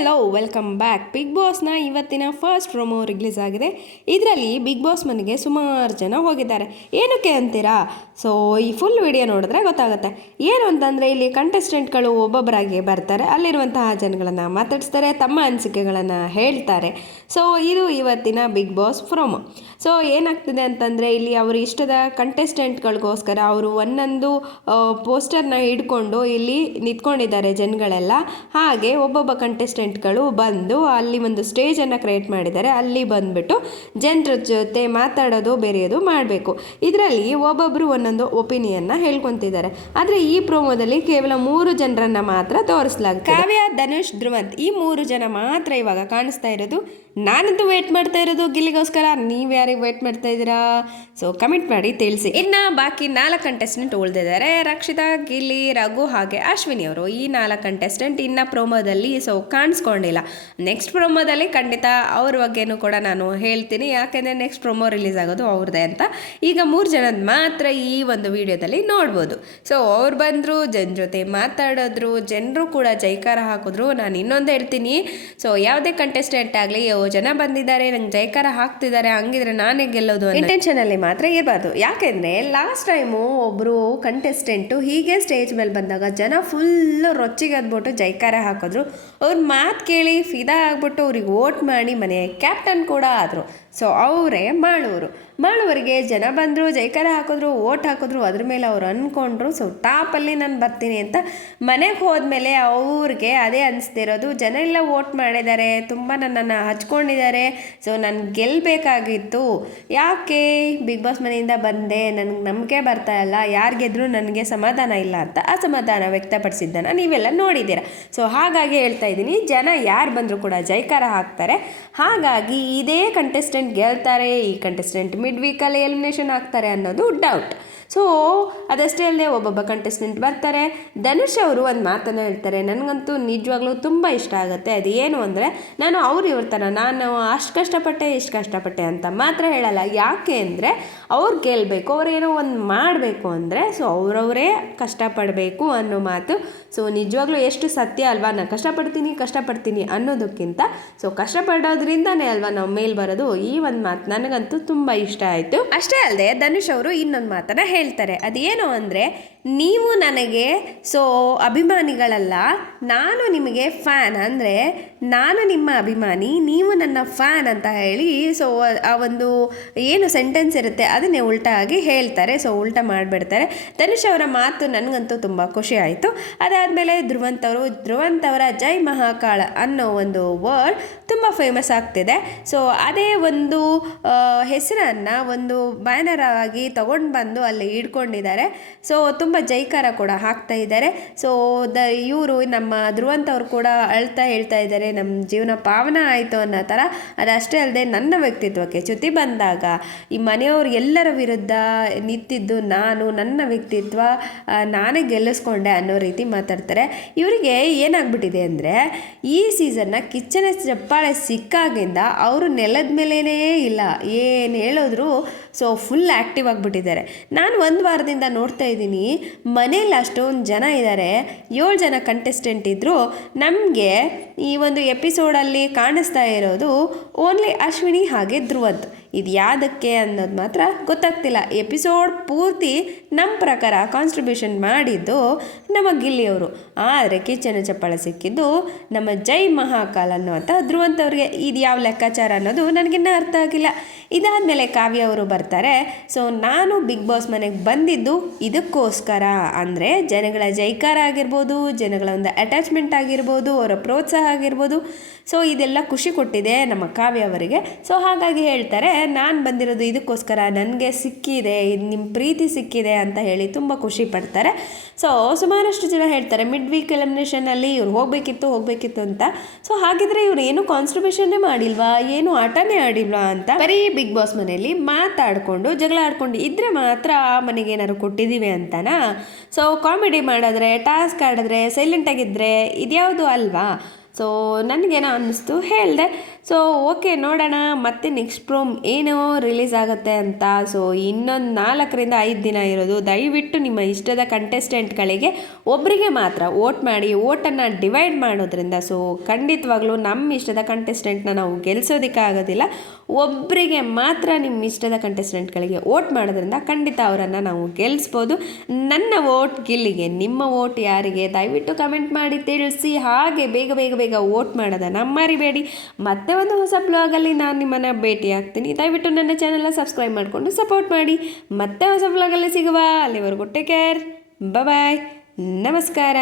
Hello welcome back big ಬಾಸ್ನ ಇವತ್ತಿನ first promo release ಆಗಿದೆ. ಇದರಲ್ಲಿ ಬಿಗ್ ಬಾಸ್ ಮನೆಗೆ ಸುಮಾರು ಜನ ಹೋಗಿದ್ದಾರೆ. ಏನಕ್ಕೆ ಅಂತೀರಾ? ಸೊ ಈ ಫುಲ್ ವಿಡಿಯೋ ನೋಡಿದ್ರೆ ಗೊತ್ತಾಗುತ್ತೆ. ಏನು ಅಂತಂದರೆ, ಇಲ್ಲಿ ಕಂಟೆಸ್ಟೆಂಟ್ಗಳು ಒಬ್ಬೊಬ್ಬರಾಗಿ ಬರ್ತಾರೆ. ಅಲ್ಲಿರುವಂತಹ ಜನಗಳನ್ನು ಮಾತಾಡಿಸ್ತಾರೆ, ತಮ್ಮ ಅನಿಸಿಕೆಗಳನ್ನು ಹೇಳ್ತಾರೆ. ಸೊ ಇದು ಇವತ್ತಿನ ಬಿಗ್ ಬಾಸ್ ಪ್ರೊಮೋ ಸೊ ಏನಾಗ್ತಿದೆ ಅಂತಂದರೆ, ಇಲ್ಲಿ ಅವರು ಇಷ್ಟದ ಕಂಟೆಸ್ಟೆಂಟ್ಗಳಿಗೋಸ್ಕರ ಅವರು ಒಂದೊಂದು ಪೋಸ್ಟರ್ನ ಹಿಡ್ಕೊಂಡು ಇಲ್ಲಿ ನಿಂತ್ಕೊಂಡಿದ್ದಾರೆ ಜನಗಳೆಲ್ಲ. ಹಾಗೆ ಒಬ್ಬೊಬ್ಬ ಕಂಟೆಸ್ಟೆಂಟ್ಗಳು ಬಂದು ಅಲ್ಲಿ ಒಂದು ಸ್ಟೇಜನ್ನು ಕ್ರಿಯೇಟ್ ಮಾಡಿದ್ದಾರೆ. ಅಲ್ಲಿ ಬಂದ್ಬಿಟ್ಟು ಜನರ ಜೊತೆ ಮಾತಾಡೋದು, ಬೆರೆಯೋದು ಮಾಡಬೇಕು. ಇದರಲ್ಲಿ ಒಬ್ಬೊಬ್ಬರು ಒಂದೊಂದು ಒಪಿನಿಯನ್ನ ಹೇಳ್ಕೊತಿದ್ದಾರೆ. ಆದರೆ ಈ ಪ್ರೋಮೋದಲ್ಲಿ ಕೇವಲ ಮೂರು ಜನರನ್ನ ಮಾತ್ರ ತೋರಿಸಲಾಗುತ್ತೆ ಕಾವ್ಯ, ಧನುಷ್, ಧ್ರುವಂತ್ ಈ ಮೂರು ಜನ ಮಾತ್ರ ಇವಾಗ ಕಾಣಿಸ್ತಾ ಇರೋದು. ನಾನಂತೂ ವೇಟ್ ಮಾಡ್ತಾ ಇರೋದು ಗಿಲ್ಲಿಗೋಸ್ಕರ. ನೀವು ಯಾರಿಗೆ ವೇಟ್ ಮಾಡ್ತಾ ಇದ್ದೀರಾ? ಸೊ ಕಮೆಂಟ್ ಮಾಡಿ ತಿಳಿಸಿ. ಇನ್ನು ಬಾಕಿ ನಾಲ್ಕು ಕಂಟೆಸ್ಟೆಂಟ್ ಉಳಿದಿದ್ದಾರೆ. ರಕ್ಷಿತಾ, ಗಿಲ್ಲಿ, ರಘು ಹಾಗೆ ಅಶ್ವಿನಿ ಅವರು ಈ ನಾಲ್ಕು ಕಂಟೆಸ್ಟೆಂಟ್ ಇನ್ನು ಪ್ರೋಮೋದಲ್ಲಿ ಸೊ ಕಾಣಿಸ್ಕೊಂಡಿಲ್ಲ ನೆಕ್ಸ್ಟ್ ಪ್ರೊಮೋದಲ್ಲಿ ಖಂಡಿತ ಅವ್ರ ಬಗ್ಗೆನೂ ಕೂಡ ನಾನು ಹೇಳ್ತೀನಿ. ಯಾಕೆಂದರೆ ನೆಕ್ಸ್ಟ್ ಪ್ರೊಮೋ ರಿಲೀಸ್ ಆಗೋದು ಅವ್ರದ್ದೇ ಅಂತ. ಈಗ ಮೂರು ಜನದ ಮಾತ್ರ ಈ ಒಂದು ವಿಡಿಯೋದಲ್ಲಿ ನೋಡ್ಬೋದು. ಸೊ ಅವ್ರು ಬಂದರು, ಜನ ಜೊತೆ ಮಾತಾಡಿದ್ರು, ಜನರು ಕೂಡ ಜೈಕಾರ ಹಾಕಿದ್ರು, ನಾನು ಇನ್ನೊಂದು ಹೇಳ್ತೀನಿ. ಸೊ ಯಾವುದೇ ಕಂಟೆಸ್ಟೆಂಟ್ ಆಗಲಿ ಜನ ಬಂದಿದ್ದಾರೆ, ನಂಗೆ ಜೈಕಾರ ಹಾಕ್ತಿದ್ದಾರೆ, ಹಂಗಿದ್ರೆ ನಾನೇ ಗೆಲ್ಲೋದು ಇಂಟೆನ್ಷನಲ್ಲಿ ಮಾತ್ರ ಇರಬಾರ್ದು. ಯಾಕೆಂದರೆ ಲಾಸ್ಟ್ ಟೈಮು ಒಬ್ಬರು ಕಂಟೆಸ್ಟೆಂಟು ಹೀಗೆ ಸ್ಟೇಜ್ ಮೇಲೆ ಬಂದಾಗ ಜನ ಫುಲ್ ರೊಚ್ಚಿಗೆ ಅದ್ಬಿಟ್ಟು ಜೈಕಾರ ಹಾಕಿದ್ರು. ಅವ್ರ ಮಾತು ಕೇಳಿ ಫಿದಾ ಆಗಿಬಿಟ್ಟು ಅವ್ರಿಗೆ ವೋಟ್ ಮಾಡಿ ಮನೆ ಕ್ಯಾಪ್ಟನ್ ಕೂಡ ಆದರು. ಸೊ ಅವರೇ ಮಾಳುವರು ಮಾಳುವರಿಗೆ ಜನ ಬಂದರು, ಜೈಕಾರ ಹಾಕಿದ್ರು, ಓಟ್ ಹಾಕಿದ್ರು, ಅದ್ರ ಮೇಲೆ ಅವ್ರು ಅಂದ್ಕೊಂಡ್ರು ಸೊ ಟಾಪಲ್ಲಿ ನಾನು ಬರ್ತೀನಿ ಅಂತ ಮನೆಗೆ ಹೋದ್ಮೇಲೆ ಅವ್ರಿಗೆ ಅದೇ ಅನಿಸ್ತಿರೋದು ಜನ ಎಲ್ಲ ವೋಟ್ ಮಾಡಿದ್ದಾರೆ, ತುಂಬ ನನ್ನನ್ನು ಹಚ್ಕೊಂಡಿದ್ದಾರೆ ಸೊ ನಾನು ಗೆಲ್ಲಬೇಕಾಗಿತ್ತು ಯಾಕೆ? ಬಿಗ್ ಬಾಸ್ ಮನೆಯಿಂದ ಬಂದೆ, ನನಗೆ ನಂಬಿಕೆ ಬರ್ತಾ ಇಲ್ಲ, ಯಾರು ಗೆದ್ರು ನನಗೆ ಸಮಾಧಾನ ಇಲ್ಲ ಅಂತ ಅಸಮಾಧಾನ ವ್ಯಕ್ತಪಡಿಸಿದ್ದನ್ನು ನೀವೆಲ್ಲ ನೋಡಿದ್ದೀರ. ಸೊ ಹಾಗಾಗಿ ಹೇಳ್ತಾ ಇದ್ದೀನಿ, ಜನ ಯಾರು ಬಂದರೂ ಕೂಡ ಜೈಕಾರ ಹಾಕ್ತಾರೆ. ಹಾಗಾಗಿ ಇದೇ ಕಂಟೆಸ್ಟೆಂಟ್ ಗೆಲ್ತಾರೆ ಈ ಕಂಟೆಸ್ಟೆಂಟ್ ಮಿಡ್ ವೀಕಲ್ಲಿ ಎಲಿಮಿನೇಷನ್ ಆಗ್ತಾರೆ ಅನ್ನೋದು ಡೌಟ್ ಸೊ, ಅದಷ್ಟೇ ಅಲ್ಲದೆ ಒಬ್ಬೊಬ್ಬ ಕಂಟೆಸ್ಟೆಂಟ್ ಬರ್ತಾರೆ. ಧನುಷ್ ಅವರು ಒಂದು ಮಾತನ್ನು ಹೇಳ್ತಾರೆ. ನನಗಂತೂ ನಿಜವಾಗ್ಲೂ ತುಂಬ ಇಷ್ಟ ಆಗುತ್ತೆ. ಅದು ಏನು ಅಂದರೆ, ನಾನು ಅವ್ರು ಇವ್ರ ಥರ ನಾನು ಅಷ್ಟು ಕಷ್ಟಪಟ್ಟೆ, ಇಷ್ಟು ಕಷ್ಟಪಟ್ಟೆ ಅಂತ ಮಾತ್ರ ಹೇಳಲ್ಲ. ಯಾಕೆ ಅಂದರೆ, ಅವ್ರು ಗೆಲ್ಲಬೇಕು ಅವ್ರೇನೋ ಒಂದು ಮಾಡಬೇಕು ಅಂದರೆ, ಸೊ ಅವರವರೇ ಕಷ್ಟಪಡಬೇಕು ಅನ್ನೋ ಮಾತು. ಸೊ, ನಿಜವಾಗ್ಲೂ ಎಷ್ಟು ಸತ್ಯ ಅಲ್ವಾ, ನಾನು ಕಷ್ಟಪಡ್ತೀನಿ ಕಷ್ಟಪಡ್ತೀನಿ ಅನ್ನೋದಕ್ಕಿಂತ, ಸೊ ಕಷ್ಟಪಡೋದ್ರಿಂದನೇ ಅಲ್ವಾ ನಾವು ಮೇಲ್ ಬರೋದು? ಈ ಒಂದು ಮಾತು ನನಗಂತೂ ತುಂಬ ಇಷ್ಟ ಆಯಿತು. ಅಷ್ಟೇ ಅಲ್ಲದೆ ಧನುಷ್ ಅವರು ಇನ್ನೊಂದು ಮಾತನ್ನು ಹೇಳ್ತಾರೆ. ಅದೇನು ಅಂದರೆ ನೀವು ನನಗೆ, ಸೊ, ಅಭಿಮಾನಿಗಳಲ್ಲ, ನಾನು ನಿಮಗೆ ಫ್ಯಾನ್ ಅಂದರೆ, ನಾನು ನಿಮ್ಮ ಅಭಿಮಾನಿ, ನೀವು ನನ್ನ ಫ್ಯಾನ್ ಅಂತ ಹೇಳಿ, ಸೊ, ಆ ಒಂದು ಏನು ಸೆಂಟೆನ್ಸ್ ಇರುತ್ತೆ ಅದನ್ನೇ ಉಲ್ಟಾಗಿ ಹೇಳ್ತಾರೆ, ಸೊ, ಉಲ್ಟಾ ಮಾಡಿಬಿಡ್ತಾರೆ. ಧನುಷ್ ಅವರ ಮಾತು ನನಗಂತೂ ತುಂಬ ಖುಷಿ ಆಯಿತು. ಅದಾದಮೇಲೆ ಧ್ರುವಂತ್ ಅವರು, ಧ್ರುವಂತ್ ಅವರ ಜೈ ಮಹಾಕಾಳ ಅನ್ನೋ ಒಂದು ವರ್ಡ್ ತುಂಬ ಫೇಮಸ್ ಆಗ್ತಿದೆ. ಸೊ, ಅದೇ ಒಂದು ಹೆಸರನ್ನು ಒಂದು ಬ್ಯಾನರ್ ಆಗಿ ತೊಗೊಂಡು ಬಂದು ಅಲ್ಲಿ ಇಟ್ಕೊಂಡಿದ್ದಾರೆ ಸೊ, ತುಂಬ ಜೈಕಾರ ಕೂಡ ಹಾಕ್ತಾ ಇದ್ದಾರೆ. ಸೊ ದ ಇವರು ನಮ್ಮ ಧ್ರುವಂತವ್ರು ಕೂಡ ಅಳ್ತಾ ಹೇಳ್ತಾ ಇದ್ದಾರೆ ನಮ್ಮ ಜೀವನ ಪಾವನ ಆಯಿತು ಅನ್ನೋ ಥರ. ಅದಷ್ಟೇ ಅಲ್ಲದೆ ನನ್ನ ವ್ಯಕ್ತಿತ್ವಕ್ಕೆ ಚ್ಯುತಿ ಬಂದಾಗ, ಈ ಮನೆಯವ್ರು ಎಲ್ಲರ ವಿರುದ್ಧ ನಿಂತಿದ್ದು ನಾನು, ನನ್ನ ವ್ಯಕ್ತಿತ್ವ ನಾನೇ ಗೆಲ್ಲಿಸ್ಕೊಂಡೆ ಅನ್ನೋ ರೀತಿ ಮಾತಾಡ್ತಾರೆ. ಇವರಿಗೆ ಏನಾಗ್ಬಿಟ್ಟಿದೆ ಅಂದರೆ, ಈ ಸೀಸನ್ನ ಕಿಚ್ಚನ ಚಪ್ಪಾಳೆ ಸಿಕ್ಕಾಗಿಂದ ಅವರು ನೆಲದ ಮೇಲೇ ಇಲ್ಲ. ಏನು ಹೇಳಿದ್ರು ಸೊ ಫುಲ್ ಆ್ಯಕ್ಟಿವ್ ಆಗಿಬಿಟ್ಟಿದ್ದಾರೆ. ನಾನು ಒಂದು ವಾರದಿಂದ ನೋಡ್ತಾ ಇದ್ದೀನಿ, ಮನೇಲಿ ಅಷ್ಟೊಂದು ಜನ ಇದ್ದಾರೆ ಏಳು ಜನ ಕಂಟೆಸ್ಟೆಂಟ್ ಇದ್ದರು ನಮಗೆ ಈ ಒಂದು ಎಪಿಸೋಡಲ್ಲಿ ಕಾಣಿಸ್ತಾ ಇರೋದು ಓನ್ಲಿ ಅಶ್ವಿನಿ ಹಾಗೆ ಧ್ರುವಂತ್ ಇದು ಯಾವುದಕ್ಕೆ ಅನ್ನೋದು ಮಾತ್ರ ಗೊತ್ತಾಗ್ತಿಲ್ಲ. ಎಪಿಸೋಡ್ ಪೂರ್ತಿ ನಮ್ಮ ಪ್ರಕಾರ ಕಾನ್ಸ್ಟ್ರಿಬ್ಯೂಷನ್ ಮಾಡಿದ್ದು ನಮ್ಮ ಗಿಲ್ಲಿಯವರು. ಆದರೆ ಕಿಚನ ಚಪ್ಪಾಳೆ ಸಿಕ್ಕಿದ್ದು ನಮ್ಮ ಜೈ ಮಹಾಕಾಲ್ ಅನ್ನುವಂಥ ಧ್ರುವಂತವ್ರಿಗೆ. ಇದು ಯಾವ ಲೆಕ್ಕಾಚಾರ ಅನ್ನೋದು ನನಗಿನ್ನೂ ಅರ್ಥ ಆಗಿಲ್ಲ. ಇದಾದಮೇಲೆ ಕಾವ್ಯ ಅವರು ಬರ್ತಾರೆ ಸೊ ನಾನು ಬಿಗ್ ಬಾಸ್ ಮನೆಗೆ ಬಂದಿದ್ದು ಇದಕ್ಕೋಸ್ಕರ. ಅಂದರೆ ಜನಗಳ ಜೈಕಾರ ಆಗಿರ್ಬೋದು, ಜನಗಳ ಒಂದು ಅಟ್ಯಾಚ್ಮೆಂಟ್ ಆಗಿರ್ಬೋದು, ಅವರ ಪ್ರೋತ್ಸಾಹ ಆಗಿರ್ಬೋದು. ಸೊ ಇದೆಲ್ಲ ಖುಷಿ ಕೊಟ್ಟಿದೆ ನಮ್ಮ ಕಾವ್ಯ ಅವರಿಗೆ. ಸೊ ಹಾಗಾಗಿ ಹೇಳ್ತಾರೆ, ನಾನು ಬಂದಿರೋದು ಇದಕ್ಕೋಸ್ಕರ ನನಗೆ ಸಿಕ್ಕಿದೆ ನಿಮ್ಮ ಪ್ರೀತಿ ಸಿಕ್ಕಿದೆ ಅಂತ ಹೇಳಿ ತುಂಬ ಖುಷಿ ಪಡ್ತಾರೆ. ಸೊ ಸುಮಾರಷ್ಟು ಜನ ಹೇಳ್ತಾರೆ ಮಿಡ್ ವೀಕ್ ಎಲಿಮಿನೇಷನಲ್ಲಿ ಇವ್ರು ಹೋಗಬೇಕಿತ್ತು ಹೋಗಬೇಕಿತ್ತು ಅಂತ. ಸೊ ಹಾಗಿದ್ರೆ ಇವ್ರು ಏನು ಕಾನ್ಸ್ಟ್ರಿಬ್ಯೂಷನ್ನೇ ಮಾಡಿಲ್ವಾ, ಏನು ಆಟನೇ ಆಡಿಲ್ವಾ ಅಂತ ಬರೀ ಬಿಗ್ ಬಾಸ್ ಮನೆಯಲ್ಲಿ ಮಾತಾಡಿಕೊಂಡು, ಜಗಳ ಆಡ್ಕೊಂಡು ಇದ್ರೆ ಮಾತ್ರ ಆ ಮನೆಗೆ ಏನಾದ್ರು ಕೊಟ್ಟಿದ್ದೀವಿ ಅಂತನಾ? ಸೊ ಕಾಮಿಡಿ ಮಾಡಿದ್ರೆ ಟಾಸ್ಕ್ ಆಡಿದ್ರೆ ಸೈಲೆಂಟಾಗಿದ್ದರೆ ಇದ್ಯಾವುದು ಅಲ್ವಾ? ಸೊ ನನಗೇನೋ ಅನ್ನಿಸ್ತು ಹೇಳಿದೆ ಸೊ ಓಕೆ ನೋಡೋಣ. ಮತ್ತೆ ನೆಕ್ಸ್ಟ್ ಪ್ರೋಮ್ ಏನೋ ರಿಲೀಸ್ ಆಗುತ್ತೆ ಅಂತ. ಸೊ ಇನ್ನೊಂದು ನಾಲ್ಕರಿಂದ ಐದು ದಿನ ಇರೋದು. ದಯವಿಟ್ಟು ನಿಮ್ಮ ಇಷ್ಟದ ಕಂಟೆಸ್ಟೆಂಟ್ಗಳಿಗೆ ಒಬ್ಬರಿಗೆ ಮಾತ್ರ ವೋಟ್ ಮಾಡಿ ವೋಟನ್ನು ಡಿವೈಡ್ ಮಾಡೋದ್ರಿಂದ ಸೊ ಖಂಡಿತವಾಗ್ಲೂ ನಮ್ಮ ಇಷ್ಟದ ಕಂಟೆಸ್ಟೆಂಟ್ನ ನಾವು ಗೆಲ್ಲಿಸೋದಕ್ಕೆ ಆಗೋದಿಲ್ಲ. ಒಬ್ಬರಿಗೆ ಮಾತ್ರ ನಿಮ್ಮ ಇಷ್ಟದ ಕಂಟೆಸ್ಟೆಂಟ್ಗಳಿಗೆ ವೋಟ್ ಮಾಡೋದ್ರಿಂದ ಖಂಡಿತ ಅವರನ್ನು ನಾವು ಗೆಲ್ಲಿಸ್ಬೋದು ನನ್ನ ವೋಟ್ ಗಿಲ್ಲಿಗೆ, ನಿಮ್ಮ ವೋಟ್ ಯಾರಿಗೆ? ದಯವಿಟ್ಟು ಕಮೆಂಟ್ ಮಾಡಿ, ತಿಳಿಸಿ. ಹಾಗೆ ಬೇಗ ಬೇಗ ಬೇಗ ವೋಟ್ ಮಾಡೋದನ್ನು ಮರಿಬೇಡಿ. ಮತ್ತೆ ಒಂದು ಹೊಸ ಬ್ಲಾಗಲ್ಲಿ ನಾನು ನಿಮ್ಮನ್ನು ಭೇಟಿ ಆಗ್ತೀನಿ. ದಯವಿಟ್ಟು ನನ್ನ ಚಾನಲ್ನ ಸಬ್ಸ್ಕ್ರೈಬ್ ಮಾಡಿಕೊಂಡು ಸಪೋರ್ಟ್ ಮಾಡಿ. ಮತ್ತೆ ಹೊಸ ಬ್ಲಾಗಲ್ಲಿ ಸಿಗುವ ಅಲ್ಲಿವರೆಗೂ ಟೇಕ್ ಕೇರ್ ಬಾಯ್ ನಮಸ್ಕಾರ.